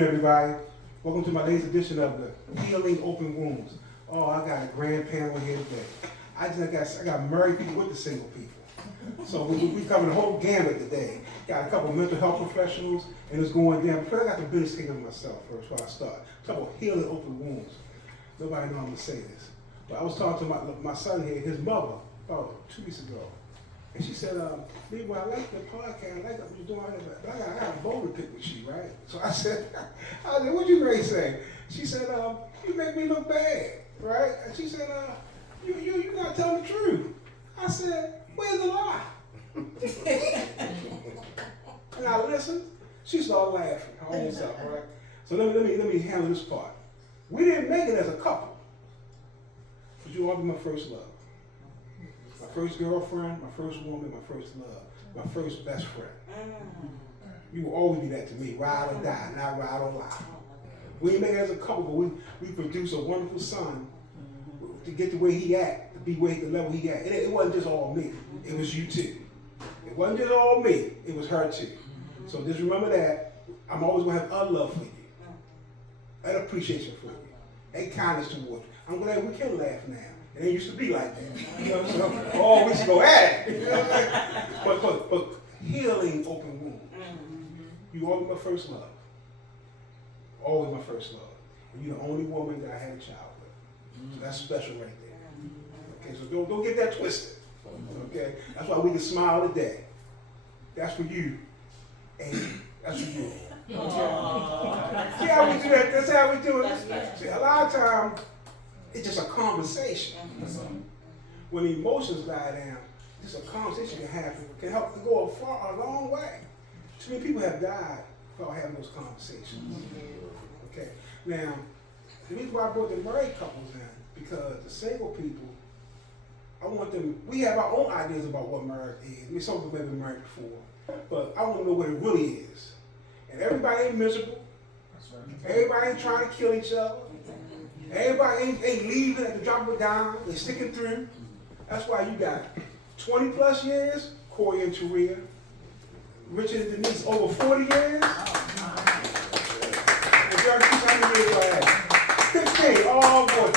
Everybody, welcome to my latest edition of the Healing Open Wounds. Oh, I got a grand panel here today. I got married people with the single people. So we covered the whole gamut today. Got a couple of mental health professionals, and it's going down. First, I got the business taken of myself first before I start. Talk about healing open wounds. Nobody know I'm gonna say this, but I was talking to my son here, his mother, 2 weeks ago. And she said, Leroy, I like your podcast, I like what you're doing, but I got a bone to pick with you, right? So I said, what'd you Ray say? She said, you make me look bad, right? And she said, you gotta tell the truth. I said, where's the lie? And I listened, she started laughing, her own self, right? So let me handle this part. We didn't make it as a couple, but you all be my first love. My first girlfriend, my first woman, my first love, my first best friend. You will always be that to me, ride or die, not ride or lie. We didn't make it as a couple, but we produced a wonderful son to get to where he at, to be where the level he at. It wasn't just all me, it was you too. It wasn't just all me, it was her too. So just remember that I'm always gonna have a love for you, an appreciation for you, a kindness toward you. I'm glad we can laugh now. It used to be like that. You know what I'm saying? Oh, we used to go at it. You know what I'm saying? But healing open wounds. You always my first love. Always my first love. And you're the only woman that I had a child with. So that's special right there. Okay, so don't get that twisted. Okay? That's why we can smile today. That's for you. And that's for you. Okay? See how we do that? That's how we do it. See, a lot of times, it's just a conversation. When the emotions die down, just a conversation can happen. Can help to go a long way. Too many people have died without having those conversations. Okay. Now, the reason why I brought the married couples in, because the single people, I want them. We have our own ideas about what marriage is. Some people have been married before, but I want to know what it really is. And everybody ain't miserable. Everybody ain't trying to kill each other. Everybody ain't leaving at the drop of a dime. They're sticking through. That's why you got 20 plus years, Corey and Taria. Richard and Denise, over 40 years. And Jerry, how many years do I have? 15. Oh, boy.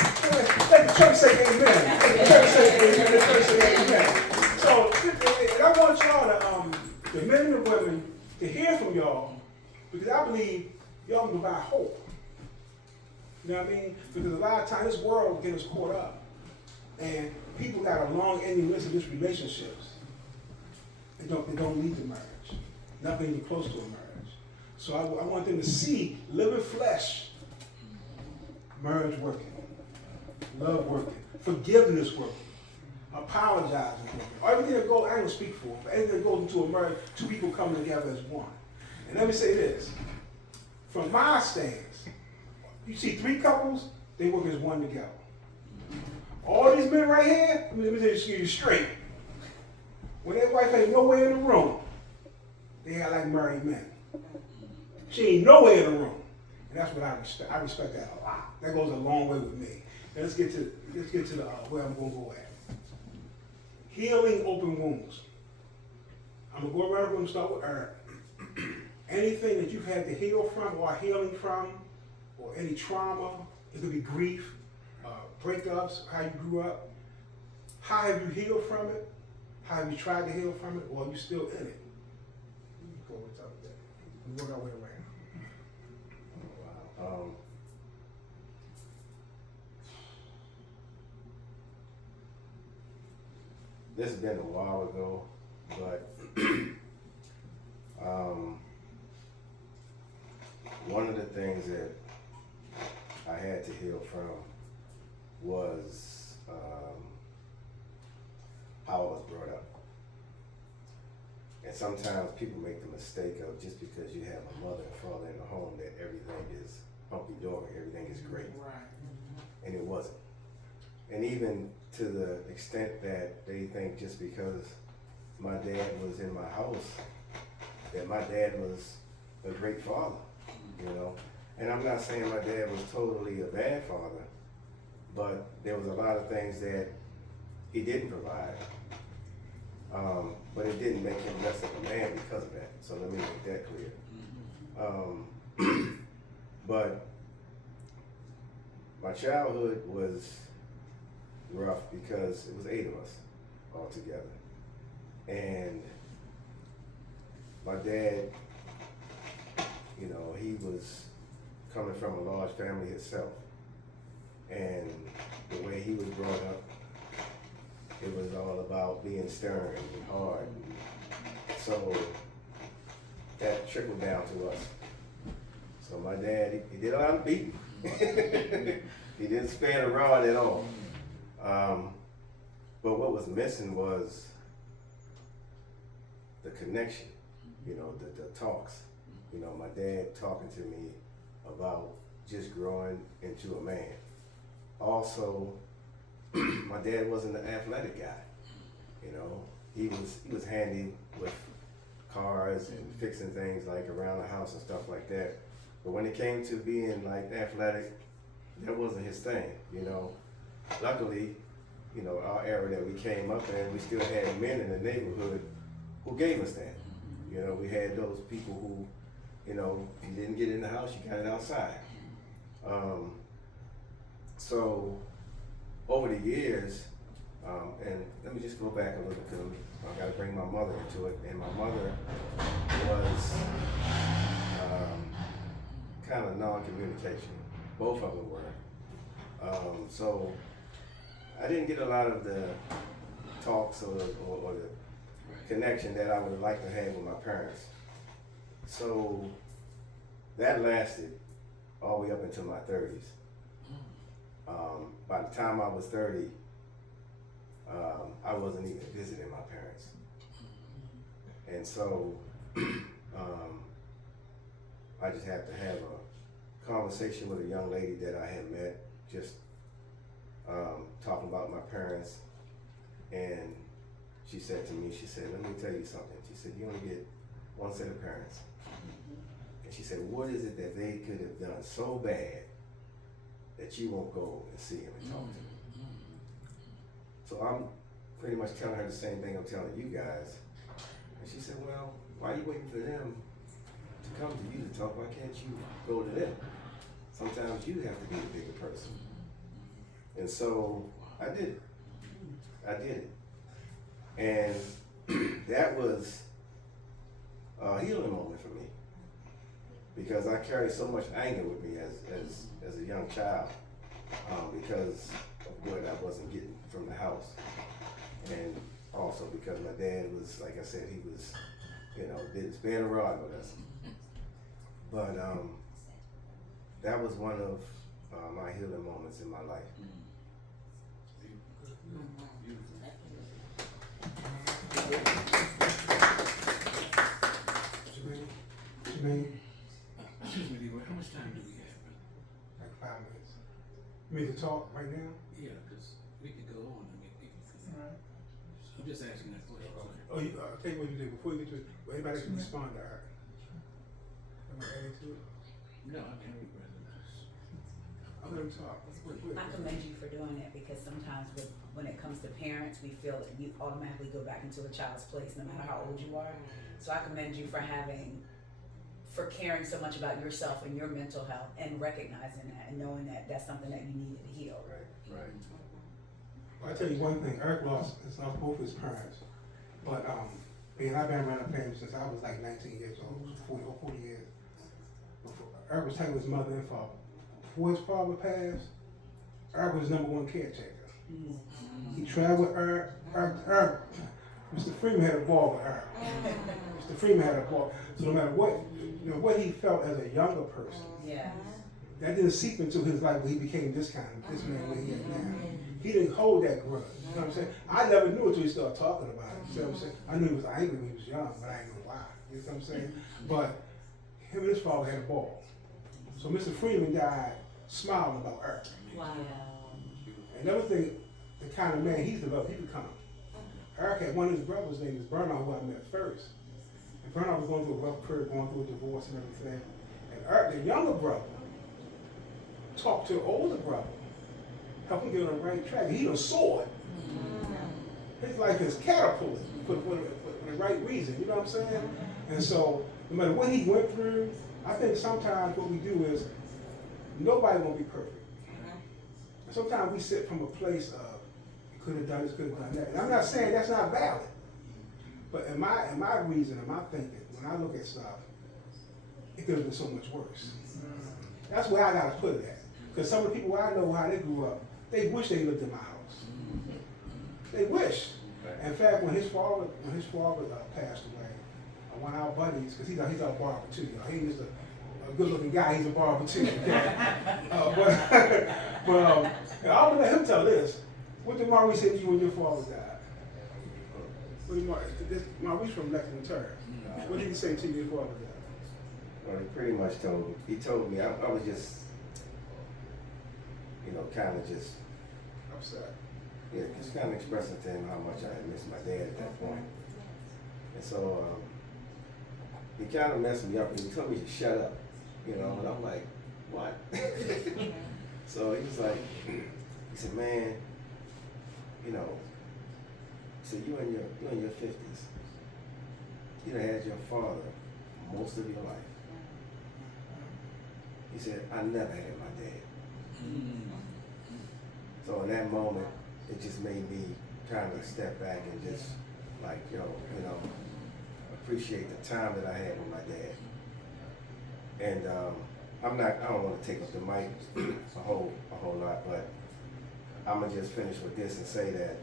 Let the church say amen. Let the church say amen. Let the church say amen. So, and I want y'all to, the men and the women, to hear from y'all, because I believe y'all can provide hope. You know what I mean? Because a lot of times this world gets us caught up. And people got a long ending list of these relationships. They don't lead to marriage. Nothing even close to a marriage. So I want them to see living flesh, marriage working, love working, forgiveness working, apologizing working. Everything that goes, I don't speak for, but everything that goes into a marriage, two people coming together as one. And let me say this. From my stance, you see three couples, they work as one together. All these men right here, let me just get you straight. When their wife ain't nowhere in the room, they act like married men. She ain't nowhere in the room. And that's what I respect. I respect that a lot. That goes a long way with me. Now let's get to the where I'm gonna go at. Healing open wounds. I'm gonna go around and start with Eric. Anything that you've had to heal from or healing from, or any trauma, it could be grief, breakups, how you grew up. How have you healed from it? How have you tried to heal from it, or are you still in it? Go with that. We work our way around. Wow. This has been a while ago, but one of the things that I had to heal from was how I was brought up. And sometimes people make the mistake of just because you have a mother and father in the home that everything is hunky-dory, everything is great. Right. And it wasn't. And even to the extent that they think just because my dad was in my house, that my dad was a great father, you know. And I'm not saying my dad was totally a bad father, but there was a lot of things that he didn't provide. But it didn't make him less of a man because of that. So let me make that clear. But my childhood was rough because it was 8 of us all together. And my dad, you know, he was coming from a large family himself. And the way he was brought up, it was all about being stern and hard. So that trickled down to us. So my dad, he did a lot of beating. He didn't spare the rod at all. But what was missing was the connection, you know, the talks. You know, my dad talking to me about just growing into a man. Also, my dad wasn't an athletic guy. You know, he was handy with cars and fixing things like around the house and stuff like that. But when it came to being like athletic, that wasn't his thing, you know. Luckily, you know, our era that we came up in, we still had men in the neighborhood who gave us that. You know, we had those people who, you know, if you didn't get in the house, you got it outside. So over the years, and let me just go back a little bit because I got to bring my mother into it. And my mother was kind of non-communication. Both of them were. So I didn't get a lot of the talks or the connection that I would like to have with my parents. So that lasted all the way up until my 30s. By the time I was 30, I wasn't even visiting my parents. And so I just had to have a conversation with a young lady that I had met, just talking about my parents. And she said to me, she said, let me tell you something. She said, you only get one set of parents. And she said, what is it that they could have done so bad that you won't go and see them and talk to them? So I'm pretty much telling her the same thing I'm telling you guys. And she said, well, why are you waiting for them to come to you to talk? Why can't you go to them? Sometimes you have to be the bigger person. And so I did it. I did it. And that was a healing moment for me, because I carried so much anger with me as a young child, because of what I wasn't getting from the house. And also because my dad was, like I said, he was, you know, didn't spare the rod with us. But that was one of my healing moments in my life. Jermaine, Excuse me, Leroy, how much time do we have? like 5 minutes. You mean to talk right now? Yeah, because we could go on. I mean, I'm just asking that question. Oh, I'll tell you what you do before you get to it. Well, anybody can respond to her. Am I adding to it? No, I can't be present. I'll let him talk. I commend you for doing it, because sometimes when it comes to parents, we feel that you automatically go back into a child's place no matter how old you are. So I commend you for caring so much about yourself and your mental health, and recognizing that and knowing that that's something that you needed to heal. Right. I'll tell you one thing, Eric lost both his parents. But I've been around the family since I was like 19 years old, 40 years. Eric was taking his mother and father. Before his father passed, Eric was his #1 caretaker. He traveled with Eric. Mr. Freeman had a ball with Eric. Mr. Freeman had a ball. So no matter what he felt as a younger person, Yeah. that didn't seep into his life when he became this man where he is now. He didn't hold that grudge. You know what I'm saying? I never knew until he started talking about it. You know what I'm saying? I knew he was angry when he was young, but I didn't know why. You know what I'm saying? But him and his father had a ball. So Mr. Freeman died smiling about Eric. Wow. And another thing, the kind of man he's developed, he become. Eric had one of his brothers named Bernard, who I met first. And Bernard was going through a rough period, going through a divorce and everything. And Eric, the younger brother, talked to the older brother, helped him get on the right track. He done soared. His life is catapulted for the right reason, you know what I'm saying? And so, no matter what he went through, I think sometimes what we do is Nobody won't be perfect. And sometimes we sit from a place of, could have done this, could have done that. And I'm not saying that's not valid. But in my reason, in my thinking, when I look at stuff, it could have been so much worse. That's where I gotta put it at. Because some of the people I know how they grew up, they wish they lived in my house. They wish. In fact, when his father passed away, one of our buddies, because he's a barber too, y'all. He ain't just a good-looking guy. He's a barber too. Okay? And I would let him tell this. What did Maurice say to you when your father died? What did Maurice from Lexington Terrace. What did he say to you when your father died? Well, he pretty much told me. He told me I was just, kind of just Upset. Yeah, just kind of expressing to him how much I had missed my dad at that point. And so he kind of messed me up and he told me to shut up, and I'm like, what? So he was like, he said, man, he said, you in your 50s. You done had your father most of your life. He said, I never had my dad. So in that moment, it just made me kind of step back and just like, appreciate the time that I had with my dad. And I don't want to take up the mic a whole lot, but I'm gonna just finish with this and say that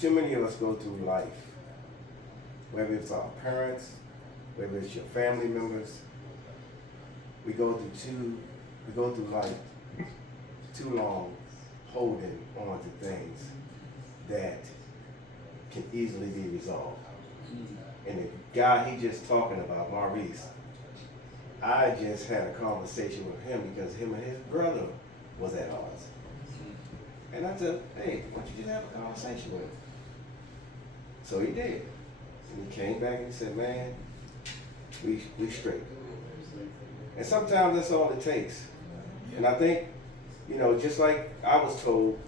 too many of us go through life, whether it's our parents, whether it's your family members, we go through life too long holding on to things that can easily be resolved. And the guy he just talking about, Maurice, I just had a conversation with him because him and his brother was at odds. And I said, hey, why don't you just have a conversation with him? So he did. And he came back and he said, man, we straight. And sometimes that's all it takes. And I think, just like I was told,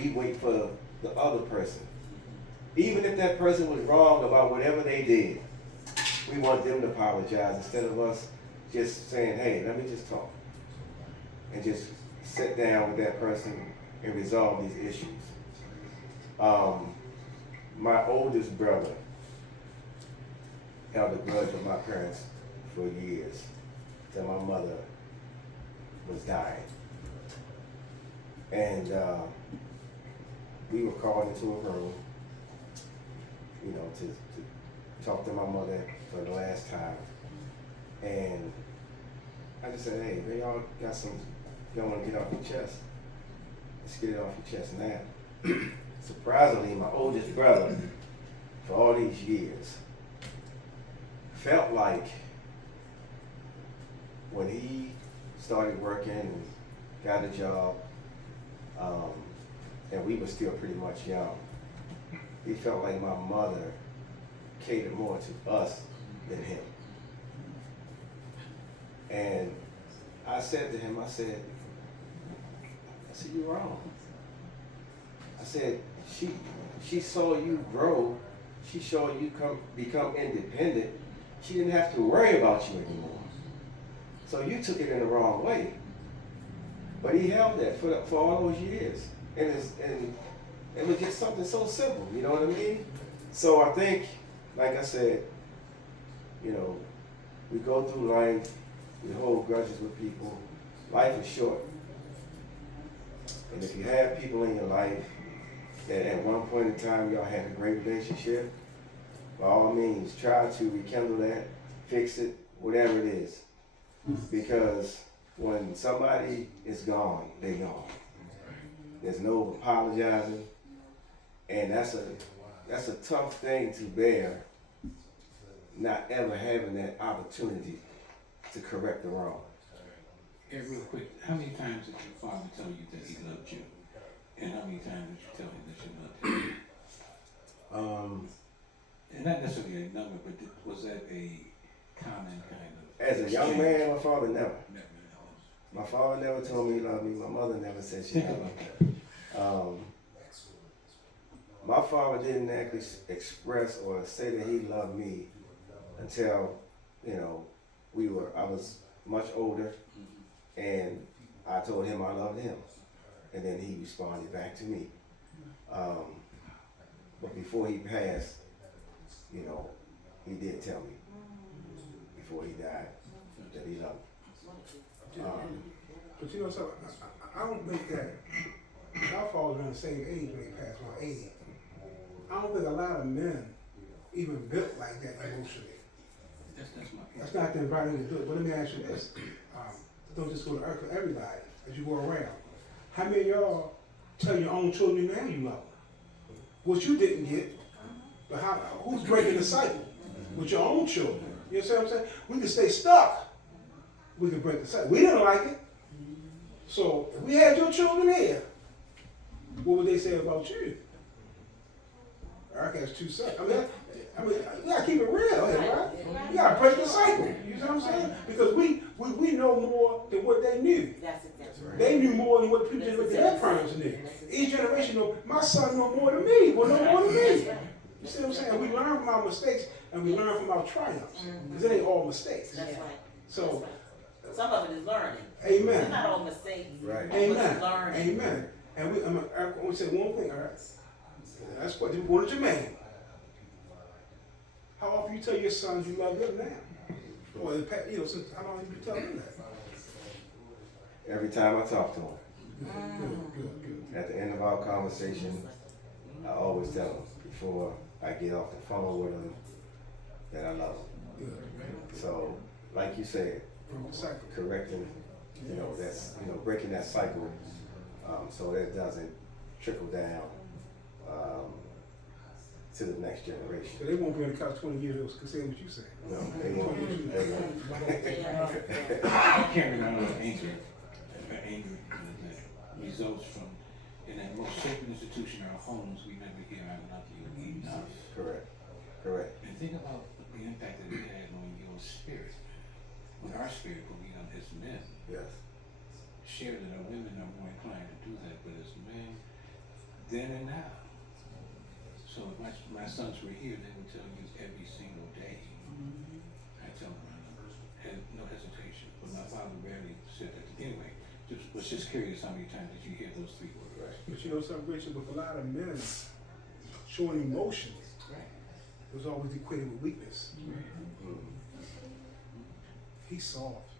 we wait for the other person. Even if that person was wrong about whatever they did, we want them to apologize instead of us just saying, hey, let me just talk. And just sit down with that person and resolve these issues. My oldest brother held a grudge with my parents for years till my mother was dying. And we were called into a room, to talk to my mother for the last time. And I just said, hey, man, y'all want to get off your chest. Let's get it off your chest now. Surprisingly, my oldest brother, for all these years, felt like when he started working and got a job, and we were still pretty much young, he felt like my mother catered more to us than him. And I said to him, I said, you're wrong. I said, she saw you grow, she saw you become independent, she didn't have to worry about you anymore. So you took it in the wrong way. But he held that for all those years. And it was just something so simple, you know what I mean? So I think, like I said, we go through life, we hold grudges with people. Life is short. And if you have people in your life that at one point in time y'all had a great relationship, by all means, try to rekindle that, fix it, whatever it is. Because when somebody is gone, they're gone. There's no apologizing, and that's a tough thing to bear, not ever having that opportunity to correct the wrong. Hey, real quick, how many times did your father tell you that he loved you? And how many times did you tell him that you loved him? And not necessarily a number, but was that a common kind of... As a young man, my father never. Never. My father never told me he loved me. My mother never said she loved me. My father didn't actually express or say that he loved me until, I was much older, And I told him I loved him. And then he responded back to me. But before he passed, you know, he did tell me before he died that he loved me. But you know something, I don't think that y'all fall around the same age when they pass around 80. I don't think a lot of men even built like that emotionally. That's my point. That's not the environment to do it. But let me ask you this. Don't just go to earth for everybody as you go around. How many of y'all tell your own children now you love them? What you didn't get, but who's breaking the cycle? With your own children. You know what I'm saying? We can stay stuck. We can break the cycle. We didn't like it. So if we had your children here, what would they say about you? Eric has two sons. I mean, you gotta keep it real here, right? You gotta break the cycle. You know what I'm saying? Because we know more than what they knew. That's exactly right. They knew more than what people with their parents knew. Each generation know, my son know more than me, will know more than me. You see what I'm saying? We learn from our mistakes and we learn from our triumphs. Because it ain't all mistakes. That's right. So, Some of it is learning. amen. It's not all mistakes. Right. Some of it's Amen. learning. Amen. And I want to say one thing, all right? That's what we're going to Jermaine. How often you tell your sons you love them now? Or, you know, since how long have you tell them that? Every time I talk to him, Good. at the end of our conversation, I always tell him before I get off the phone with him that I love him. Good. So, like you said, From the cycle. correcting, you know, that's, you know, breaking that cycle, so that it doesn't trickle down, to the next generation. So they won't be on the couch 20 years old to say what you say. No, they won't. They won't. I can't remember the anger that results from, in that most sacred institution, our homes, we never hear I love you enough. Correct. Correct. And think about the impact that it had on your spirit. On our spirit, when we as men, Yes. share that our women are more inclined to do that, but as men, then and now. So if my sons were here, they would tell you every single day. I tell them I love them. Had no hesitation. But my father rarely said that. Anyway, was just curious how many times did you hear those three words? Right. But you know something, Richard, with a lot of men showing emotion Right. was always equated with weakness. Mm. He's soft.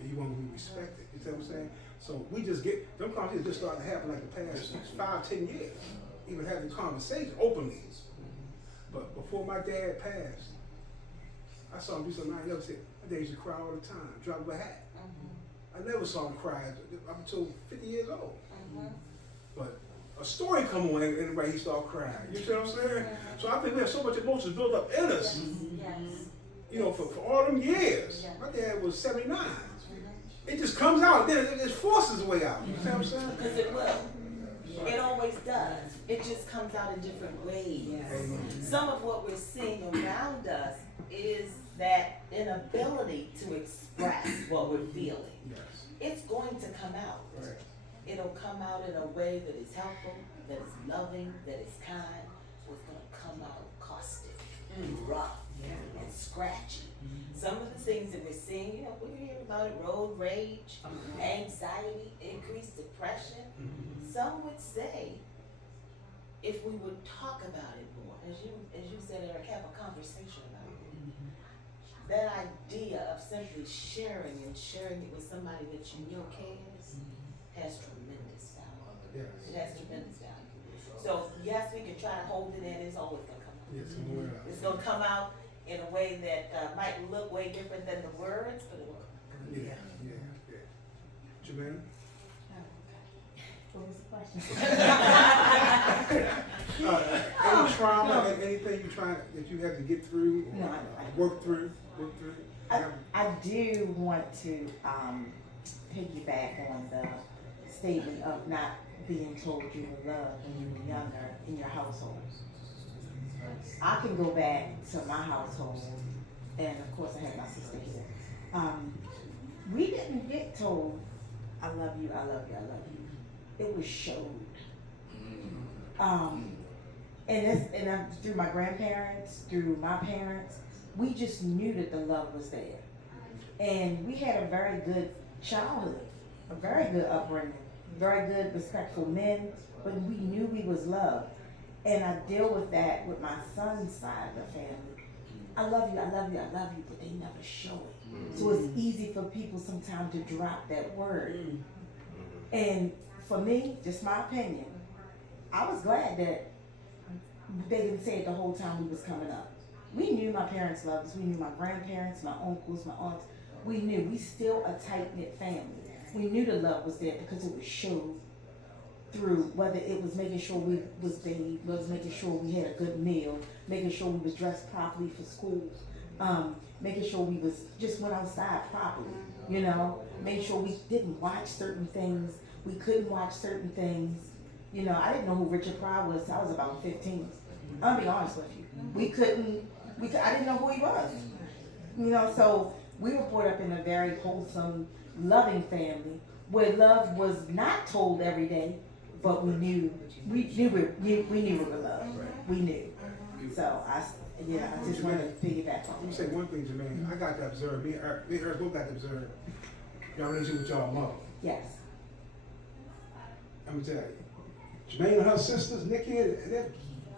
And you want to be respected. You see what I'm saying? So we just get, them conversations just starting to happen like the past 5-10 years. Even having conversations openly. But before my dad passed, I saw him do something I never said. My dad used to cry all the time, drop a hat. I never saw him cry up until 50 years old. But a story come on and everybody he started crying. You see what I'm saying? So I think we have so much emotions built up in us. Yes. You know, for all them years. Yeah. My dad was 79. It just comes out, then it just forces its way out. You see what I'm saying? Because it will. It always does. It just comes out in different ways. Yes. Some of what we're seeing around us is that inability to express what we're feeling. Yes. It's going to come out. Right. It'll come out in a way that is helpful, that is loving, that is kind, or it's going to come out caustic and rough and scratchy. Some of the things that we're seeing, you know, we're hearing about it, road rage, anxiety, increased depression. Some would say, if we would talk about it more, as you said, Eric, have a conversation about it. That idea of simply sharing it with somebody that you know cares has tremendous value. Yes. It has tremendous value. So yes, we can try to hold it in. It's always gonna come out. Yes, more out. It's gonna come out in a way that might look way different than the words, but it will. Yeah. Jermaine? What was the question? Any trauma, anything that you have to get through, or No. work through? I do want to piggyback on the statement of not being told you were loved when you were younger in your household. I can go back to my household, and of course I have my sister here. We didn't get told, I love you, I love you, I love you. It was showed. And through my grandparents, through my parents, we just knew that the love was there. And we had a very good childhood a very good upbringing, very good, respectful men, but we knew we was loved. And I deal with that with my son's side of the family. I love you, I love you, I love you, but they never show it. So it's easy for people sometimes to drop that word. And for me, just my opinion, I was glad that they didn't say it the whole time we was coming up. We knew my parents loved us. We knew my grandparents, my uncles, my aunts. We knew. We still a tight-knit family. We knew the love was there because it was showed through, whether it was making sure we was bathed, was making sure we had a good meal, making sure we was dressed properly for school, making sure we was just went outside properly, you know, making sure we didn't watch certain things, we couldn't watch certain things. You know, I didn't know who Richard Pryor was till I was about 15. I'll be honest with you. I didn't know who he was. You know, so we were brought up in a very wholesome, loving family where love was not told every day, but we knew we were loved. We knew. So I just wanted to piggyback on Let me say one thing, Jermaine. I got to observe. Me and Eric both got to observe y'all relationship with y'all mother. Yes. I'm gonna tell you, Jermaine and her sisters, Nikki, they're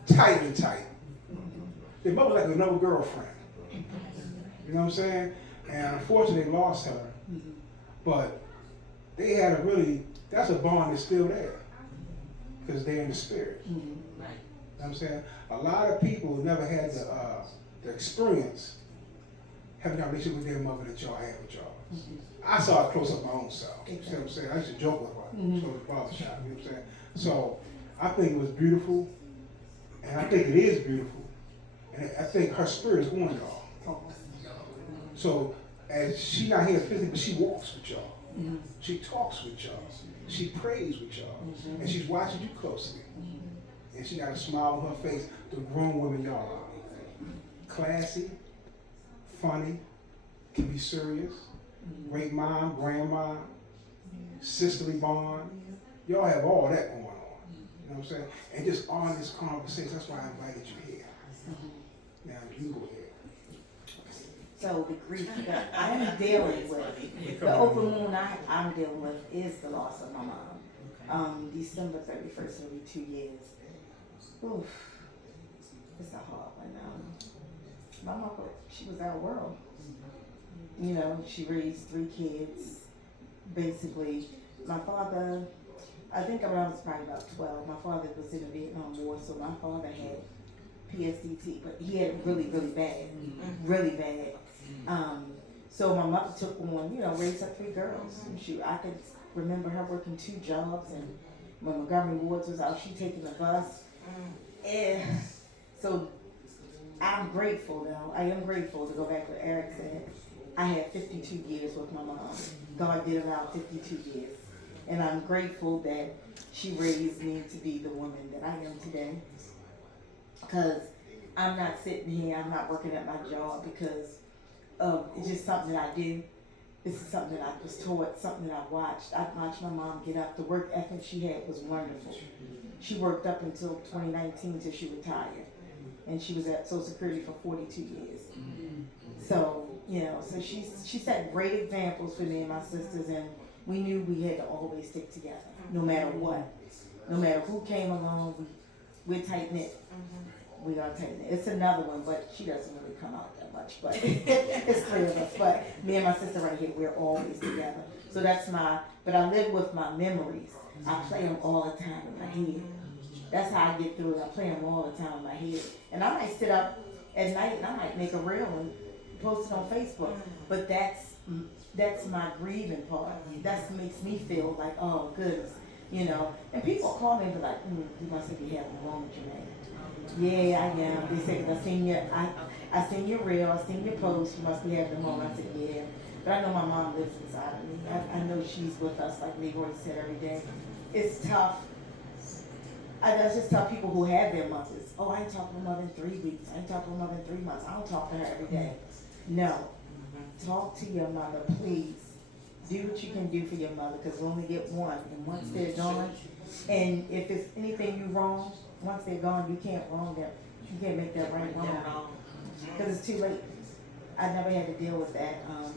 tight and tight. Their mother was like another girlfriend. You know what I'm saying? And unfortunately, they lost her. But they had a really, that's a bond that's still there. Because they're in the spirit. You know what I'm saying? A lot of people never had the experience having a relationship with their mother that y'all had with y'all. I saw it close up my own self. You see what I'm saying? I used to joke with her. She was a barbershop, you know what I'm saying? So I think it was beautiful, and I think it is beautiful, and I think her spirit is on y'all. So as she not here physically, but she walks with y'all. She talks with y'all. She prays with y'all, and she's watching you closely. And she got a smile on her face. The grown women y'all are. Classy, funny, can be serious. Great mom, grandma, sisterly bond. Y'all have all that going on. You know what I'm saying? And just honest conversation. That's why I invited you here. Now you go ahead. So the grief that I'm dealing with, the open wound I'm dealing with is the loss of my mom. December 31st, it'll be 2 years. Oof, it's a hard one. My mom, she was our world. You know, she raised 3 kids. Basically, my father, I think when I was probably about 12, my father was in the Vietnam War, so my father had PSDT, but he had it really, really bad. Really bad. So my mother took on, you know, raised up 3 girls. I could remember her working 2 jobs, and when Montgomery Wards was out, she taking the bus. And so I'm grateful though. I am grateful to go back to what Eric said. I had 52 years with my mom. God did allow 52 years. And I'm grateful that she raised me to be the woman that I am today. Because I'm not sitting here, I'm not working at my job because it's just something that I do. This is something that I was taught, something that I watched. I watched my mom get up. The work ethic she had was wonderful. She worked up until 2019 till she retired. And she was at Social Security for 42 years. So, you know, so she set great examples for me and my sisters, and we knew we had to always stick together, no matter what. No matter who came along, we're tight-knit. We are tight-knit. It's another one, but she doesn't really come out that much, but it's 3 of us. But me and my sister right here, we're always together. So that's but I live with my memories. I play them all the time in my head. That's how I get through it. I play them all the time in my head. And I might sit up at night and I might make a reel and post it on Facebook. But that's my grieving part. That makes me feel like, oh goodness, you know. And people call me and be like, you must be having a moment, Jermaine. Yeah, I am. They say, 'cause I seen your reel, I seen your post, you must be having a moment. I said, yeah. But I know my mom lives inside of me. I know she's with us, like Leroy said, every day. It's tough. I just tell people who have their mothers, oh, I ain't talking to my mother in 3 weeks. I ain't talking to my mother in 3 months. I don't talk to her every day. No. Talk to your mother, please. Do what you can do for your mother, because we only get one. And once they're gone, and if it's anything you wrong, once they're gone, you can't wrong them. You can't make that right wrong. Because it's too late. I never had to deal with that.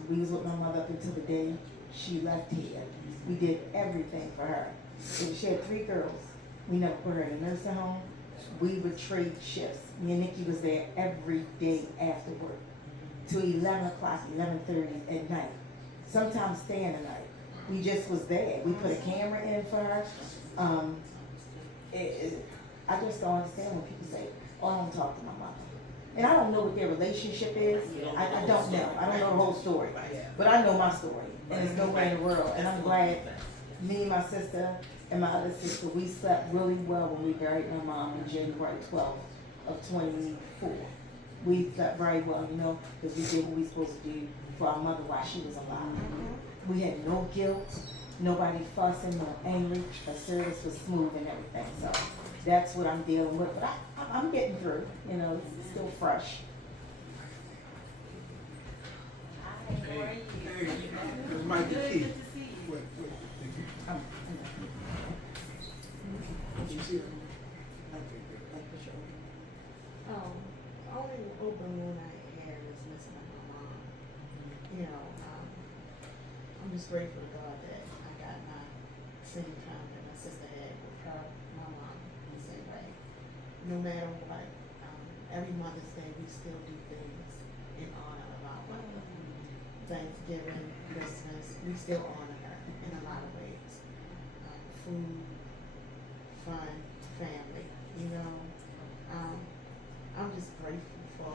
We was with my mother up until the day she left here. We did everything for her. And she had 3 girls. We never put her in a nursing home. We would trade shifts. Me and Nikki was there every day after work till 11 o'clock, 11:30 at night. Sometimes staying the night. We just was there. We put a camera in for her. I just don't understand when people say, "Oh, I don't talk to my mother." And I don't know what their relationship is. I don't know. I don't know the whole story. But I know my story. And it's nowhere in the world. And I'm glad me, my sister, and my other sister, we slept really well when we buried my mom on January 12th of 24. We slept very well, you know, because we did what we supposed to do for our mother while she was alive. We had no guilt, nobody fussing, no angry. Her service was smooth and everything. So that's what I'm dealing with. But I'm getting through, you know, it's still fresh. Hey, this might be key. Wait. You see her? Only open wound I had is missing my mom. You know, I'm just grateful to God that I got my same time that my sister had with her, my mom, the same way. No matter what, every Mother's Day we still do things in honor of our mother. Thanksgiving, Christmas, we still honor her in a lot of ways. Food, fun, family, you know. I'm just grateful for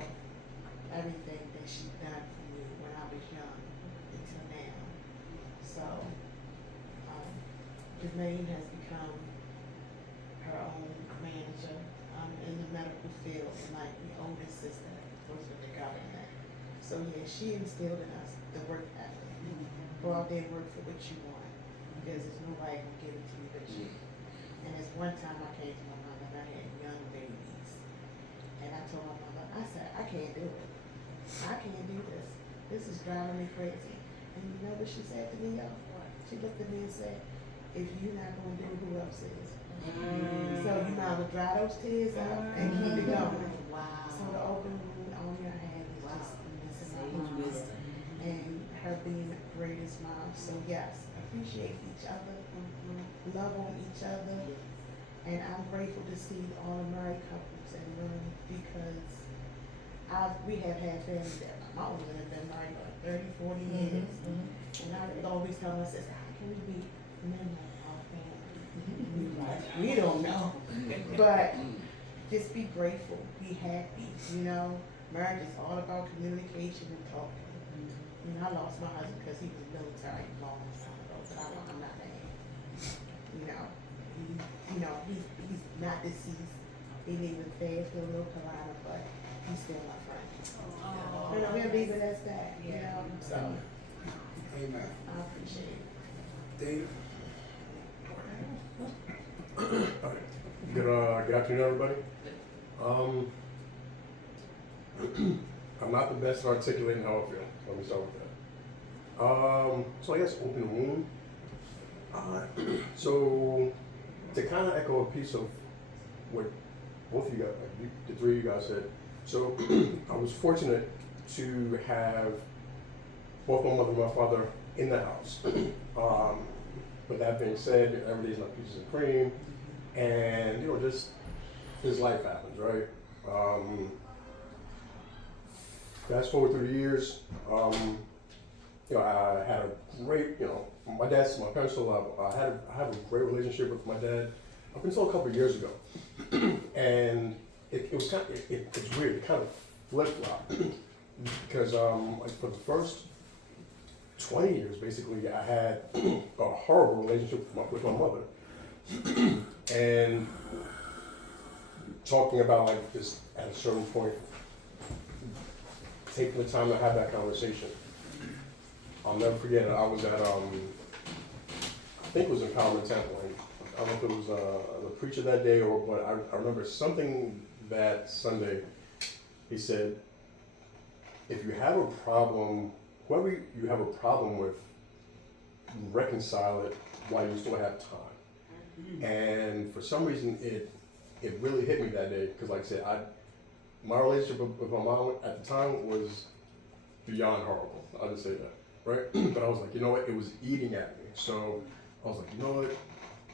everything that she done for me when I was young until now. So, Jermaine has become her own manager in the medical field, and like the oldest sister works with the government. So yeah, she instilled in us the work ethic. Go out there and work for what you want, because there's nobody gonna give it to you but you. And there's one time I came to my mother and I had young babies. And I told my mother, I said, I can't do it. I can't do this. This is driving me crazy. And you know what she said to me, y'all? She looked at me and said, if you're not going to do it, who else is? So you might as well dry those tears out and keep it going. Wow. So the open wound on your hand is just missing my mom. And her being the greatest mom. So yes, appreciate each other, love on each other. And I'm grateful to see all the married couples in the room, because we have had families that my mom have been married for 30, 40 years. And I would always tell my sister, how can we be men like our family? We don't know. But just be grateful, be happy, you know. Marriage is all about communication and talking. You know, I lost my husband because he was military a long time ago, but I'm not mad. You know, he's not deceased. He lives in Fayetteville, North Carolina, but he's still my friend. And I'm gonna leave it as that, you know. So Amen. I appreciate it. Dave? Good afternoon, everybody. I'm not the best at articulating how I feel. Let me start with that. So I guess open wound. So to kind of echo a piece of what both of you guys, the 3 of you guys said. So I was fortunate to have both my mother and my father in the house. With that being said, every day's not peaches and cream, and you know, just this life happens, right? Fast forward through the years, you know, I had a great, you know, my parents still alive. I had a great relationship with my dad up until a couple of years ago, and it was kind of, it's weird. It kind of flip-flopped because like for the first 20 years, basically, I had a horrible relationship with my mother, and talking about like this at a certain point, taking the time to have that conversation. I'll never forget it. I was at, I think it was in Empowerment Temple. I don't know if it was the preacher that day but I remember something that Sunday. He said, if you have a problem, whoever you have a problem with, reconcile it while you still have time. And for some reason, it really hit me that day because, like I said, my relationship with my mom at the time was beyond horrible. I'll just say that. right? But I was like, you know what? It was eating at me. So I was like, you know what?